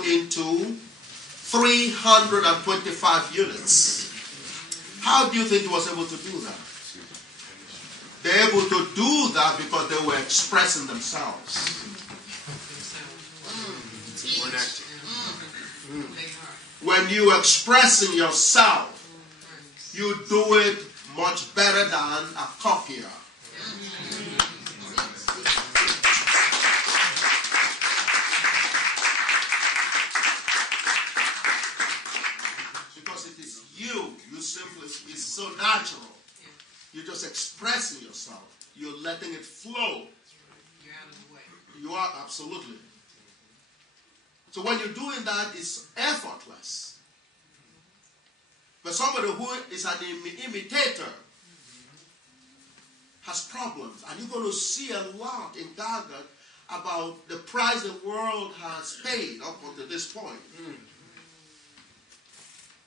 into 325 units. How do you think he was able to do that? They're able to do that because they were expressing themselves. When you're expressing yourself, you do it much better than a copier. Because it is you simply, it's so natural. You're just expressing yourself. You're letting it flow. You're out of the way. You are, absolutely. So when you're doing that, it's effortless. But somebody who is an imitator has problems. And you're going to see a lot in Gagut about the price the world has paid up until this point.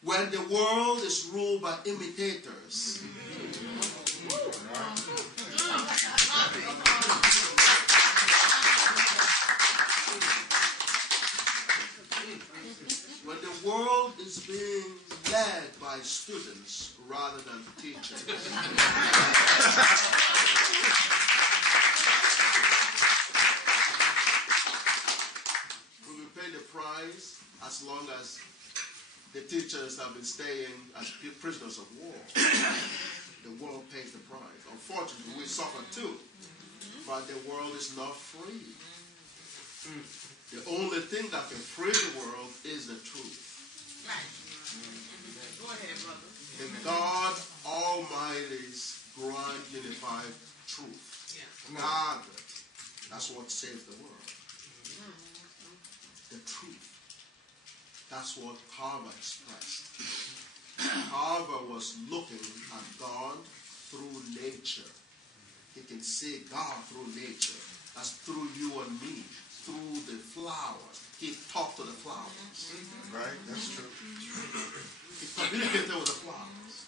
When the world is ruled by imitators. When the world is being led by students rather than teachers. We will pay the price as long as the teachers have been staying as prisoners of war. The world pays the price. Unfortunately, we suffer too. But the world is not free. The only thing that can free the world is the truth. Right. Go ahead, brother. The God Almighty's grand unified truth. Yeah. God, that's what saves the world. The truth. That's what Carver expressed. Carver was looking at God through nature. He can see God through nature. That's through you and me. Through the flowers. He talked to the flowers. Right? That's true. He communicated with the flowers.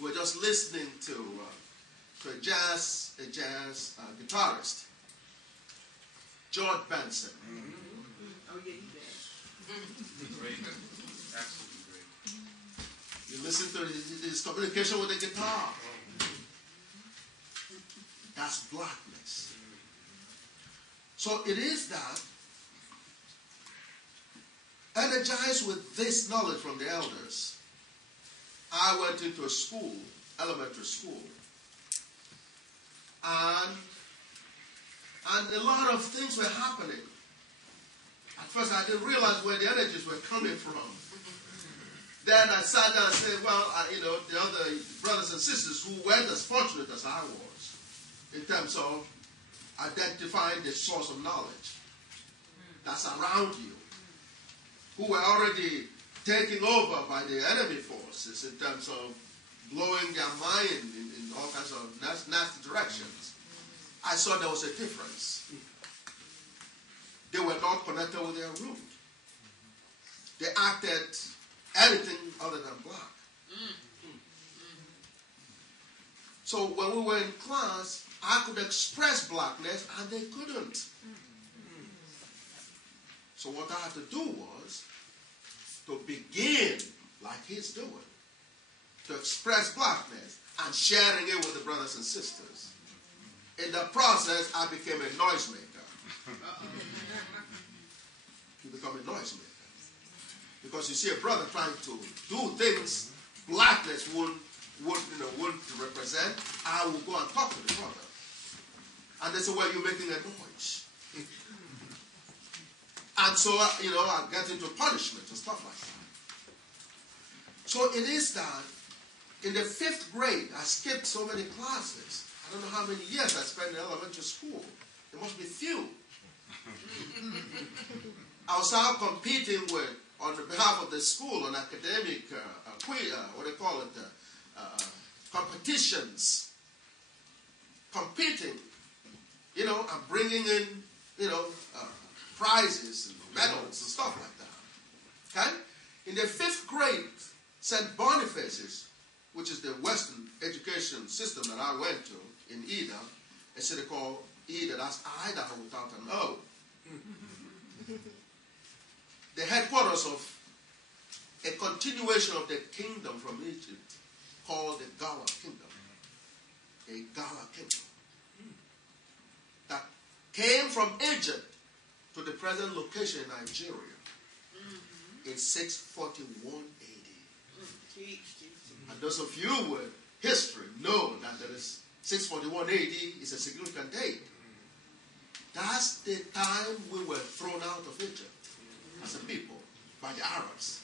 We're just listening to a jazz guitarist, George Benson. Oh, yeah, he did. Great. Absolutely great. You listen to his communication with the guitar. That's blackness. So it is that, energized with this knowledge from the elders, I went into a school, elementary school, and a lot of things were happening. At first I didn't realize where the energies were coming from. Then I sat down and said, well, the other brothers and sisters who weren't as fortunate as I was, in terms of identifying the source of knowledge that's around you, who were already taken over by the enemy forces in terms of blowing their mind in all kinds of nasty directions. I saw there was a difference. They were not connected with their root. They acted anything other than black. So when we were in class, I could express blackness and they couldn't. So what I had to do was to begin like he's doing, to express blackness and sharing it with the brothers and sisters. In the process, I became a noisemaker. You become a noisemaker. Because you see a brother trying to do things blackness wouldn't represent. I will go and talk to the brother. And they say, well, you're making a noise. And so, I get into punishment and stuff like that. So it is that in the 5th grade, I skipped so many classes. I don't know how many years I spent in elementary school. There must be few. I was out competing on behalf of the school on academic, competitions. Competing, and bringing in, prizes and medals and stuff like that. Okay? In the 5th grade, St. Boniface's, which is the Western education system that I went to in Ida, a city called Ida, that's Idaho without an O. the headquarters of a continuation of the kingdom from Egypt called the Gala kingdom. A Gala kingdom that came from Egypt to the present location in Nigeria in 641 AD. And those of you with history know that there is 641 AD is a significant date. That's the time we were thrown out of Egypt as a people by the Arabs.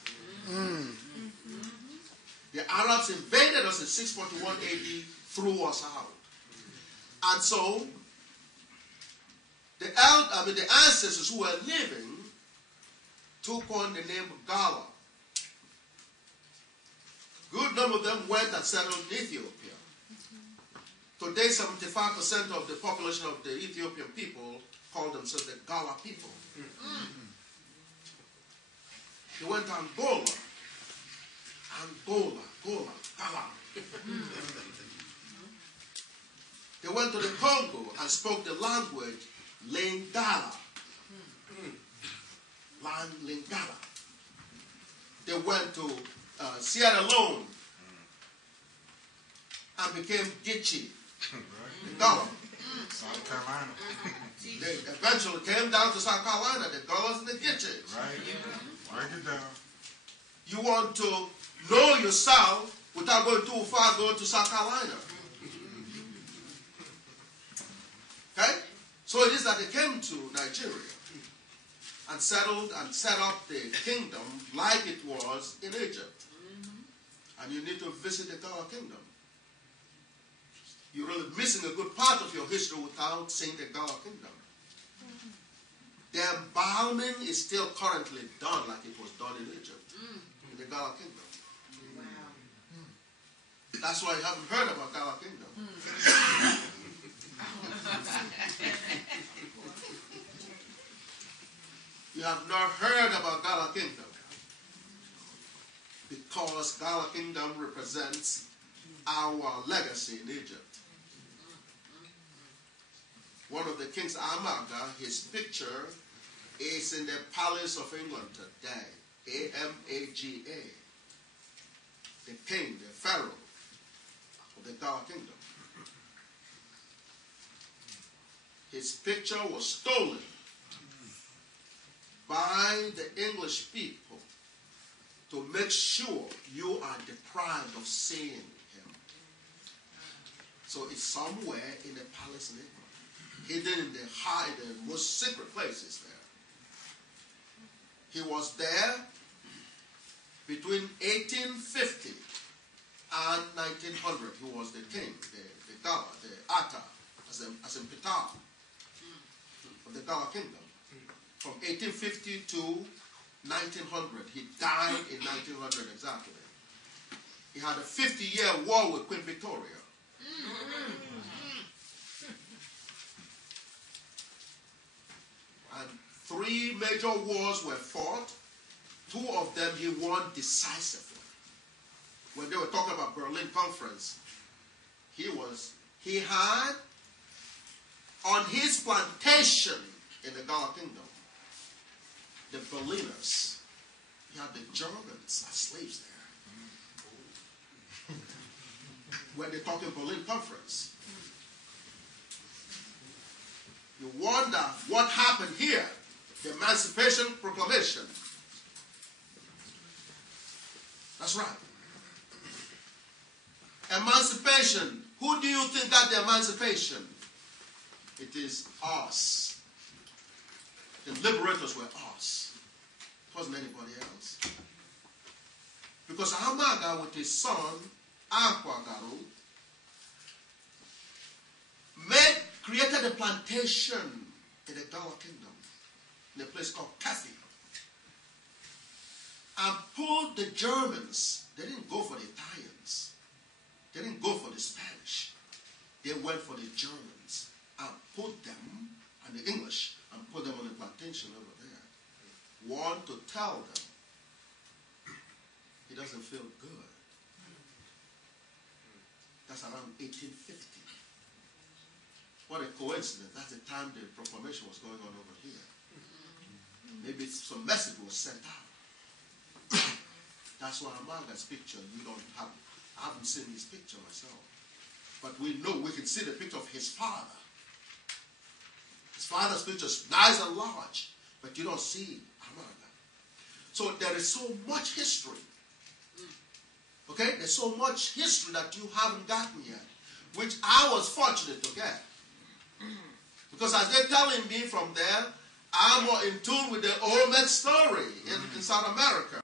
The Arabs invaded us in 641 AD, threw us out. And so, the ancestors who were living took on the name Gala. Good number of them went and settled in Ethiopia. Today, 75% of the population of the Ethiopian people call themselves the Gala people. They went to Angola. Gala. They went to the Congo and spoke the language Lingala. Lingala. They went to Sierra Leone and became Gitchi. The Gala. South Carolina. They eventually came down to South Carolina, the Galas and the Gitchis. Right. Break it down. You want to know yourself without going too far, go to South Carolina. Okay? So it is that they came to Nigeria and settled and set up the kingdom like it was in Egypt. And you need to visit the Gala kingdom. You're really missing a good part of your history without seeing the Gala kingdom. The embalming is still currently done like it was done in Egypt, in the Gala kingdom. That's why you haven't heard about Gala kingdom. You have not heard about Gala kingdom because Gala kingdom represents our legacy in Egypt. One of the kings, Amaga, his picture is in the palace of England today. A-M-A-G-A. The king, the pharaoh of the Gala kingdom. His picture was stolen by the English people to make sure you are deprived of seeing him. So it's somewhere in the palace in England, hidden in the most secret places there. He was there between 1850 and 1900. He was the king, the Gala, the Ata, as in Ptah of the Gala kingdom. From 1850 to 1900. He died in 1900 exactly. He had a 50-year war with Queen Victoria. And 3 major wars were fought. 2 of them he won decisively. When they were talking about Berlin Conference, he had on his plantation in the Gala kingdom, the Berliners, he had the Germans as slaves there. When they talk in Berlin Conference, you wonder what happened here, the Emancipation Proclamation. That's right. Emancipation. Who do you think got the emancipation? It is us. The liberators were us. It wasn't anybody else. Because Amaga with his son, Akwagaru, created a plantation in the Gala kingdom, in a place called Cathy, and pulled the Germans. They didn't go for the Italians. They didn't go for the Spanish. They went for the Germans and put them, and the English, and put them on the plantation over there. Want to tell them he doesn't feel good. That's around 1850. What a coincidence. That's the time the proclamation was going on over here. Maybe some message was sent out. That's why Amaga's picture, I haven't seen his picture myself. But we know, we can see the picture of his father. His father's picture is nice and large, but you don't see Amaga. So there is so much history. Okay? There's so much history that you haven't gotten yet, which I was fortunate to get. Because as they're telling me from there, I'm more in tune with the Olmec story in South America.